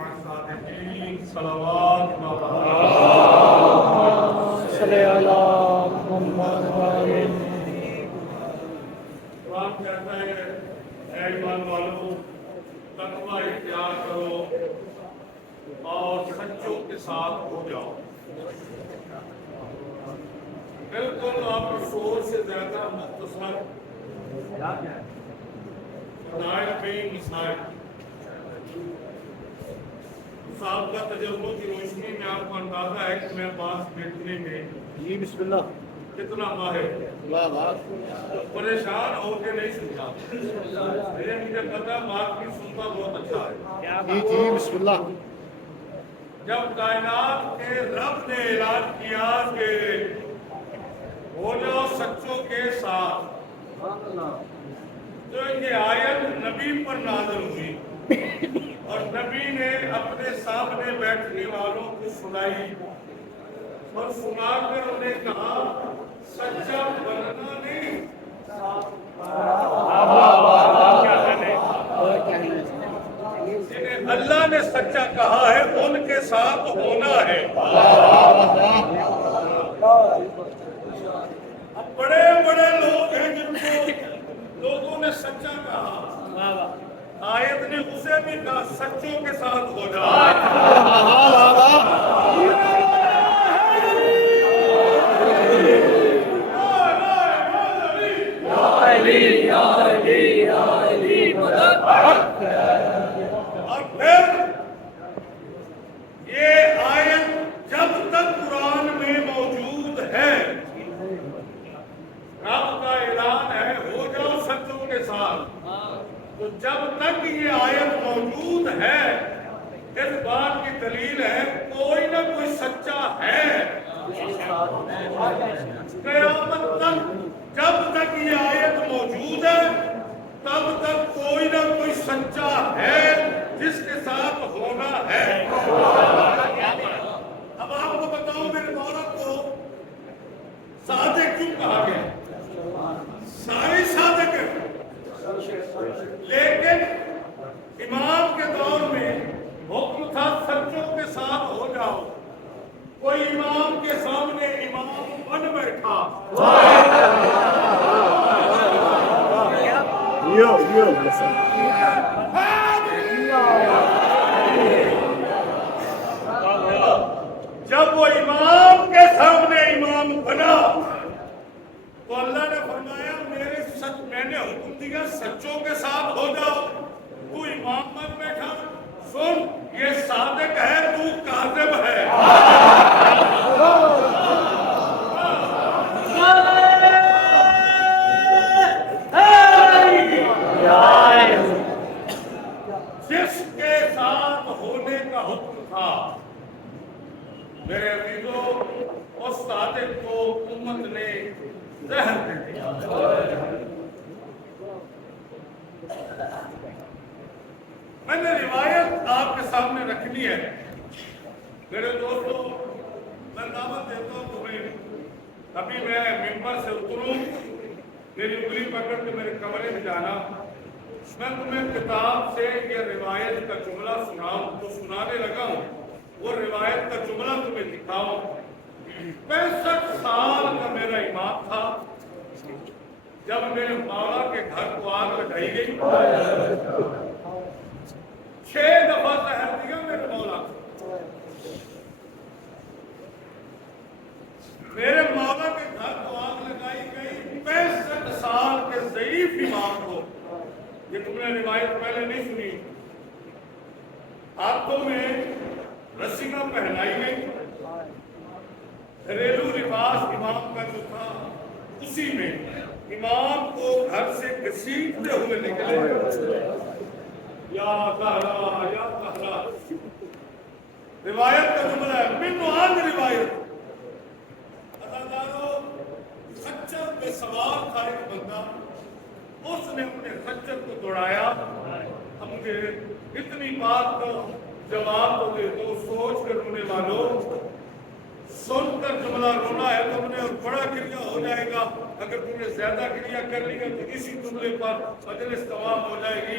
مع الصادقين صلوات صلی اللہ محمد آمین۔ قرآن کہتا ہے اے ایمان والو تقوی اختیار کرو اور سچوں کے ساتھ ہو جاؤ۔ بالکل آپ کی سوچ سے زیادہ مختصر ہدایت میں مسائل سابقہ تجربوں کی روشنی میں آپ کو اندازہ ہے کہ میں بات بیچنے میں جی بسم اللہ۔ کتنا ماہر واہ واہ۔ پریشان ہو کے نہیں سنتا، مجھے پتا بات کی سنتا بہت اچھا ہے۔ جی جی بسم اللہ۔ جب کائنات کے رب نے اعلان کیا کہ ہو جاؤ سچوں کے ساتھ، تو یہ آیت نبی پر نازل ہوئی اور نبی نے اپنے سامنے بیٹھنے والوں کو سنائی اور سنا کر انہیں کہا سچا بننا نہیں، جنہیں اللہ نے سچا کہا ہے ان کے ساتھ ہونا ہے۔ بڑے بڑے لوگ ہیں جن کو لوگوں نے سچا کہا، آیت نے اسے بھی کہا سچوں کے ساتھ ہو اور پھر یہ آیت جب تک قرآن میں موجود ہے، رب کا اعلان ہے ہو جاؤ سچوں کے ساتھ، تو جب تک یہ آیت موجود ہے اس بات کی دلیل ہے کوئی نہ کوئی سچا ہے۔ قیامت تک جب تک یہ آیت موجود ہے تب تک کوئی نہ کوئی سچا ہے جس کے ساتھ ہونا ہے۔ اب آپ کو بتاؤں میرے مولا کو صادق کیوں کہا گیا؟ سارے صادق ہیں، لیکن امام کے دور میں حکم تھا سچوں کے ساتھ ہو جاؤ۔ کوئی امام کے سامنے امام بن بیٹھا، جب وہ امام کے سامنے امام بنا تو اللہ نے فرمایا میں نے حکم دیا سچوں کے ساتھ ہو جاؤ، تو امام بن بیٹھا۔ سن یہ صادق ہے تو کاذب ہے۔ جس کے ساتھ ہونے کا حکم تھا میرے عزیزوں اس صادق کو امت نے زہر دے دیا۔ میں نے روایت آپ کے سامنے رکھنی ہے میرے دوستوں، میں دعوت دیتا ہوں تمہیں، ابھی میں ممبر سے اتروں میری انگلی پکڑ کے میرے کمرے میں جانا، میں تمہیں کتاب سے یہ روایت کا جملہ سناؤں تو سنانے لگا ہوں، وہ روایت کا جملہ تمہیں دکھاؤں۔ 65 سال کا میرا امام تھا جب میرے مولا کے گھر کو آگ لگائی گئی، 6 دفعہ زہر دیا میرے مولا کو۔ میرے مولا کے گھر کو آگ لگائی گئی 65 سال کے ضعیف امام کو، یہ تم نے روایت پہلے نہیں سنی، ہاتھوں میں رسیاں پہنائی گئی، گھریلو لباس امام کا جو تھا اسی میں امام کو گھر سے گھسیٹتے ہوئے نکلے، یا زہرا یا زہرا، روایت کا جملہ ہے من آن روایت۔ ادادارو خچر پہ سوار تھا ایک بندہ، اس نے اپنے خچر کو دوڑایا، ہم کے اتنی بات کا جواب تو دے دو، سوچ کر رونے والوں، سن کر جملہ رونا ہے تم نے اور بڑا کریا ہو جائے گا، اگر تم نے زیادہ کریا کر لیا تو اسی جملے پر مجلس تمام ہو جائے گی۔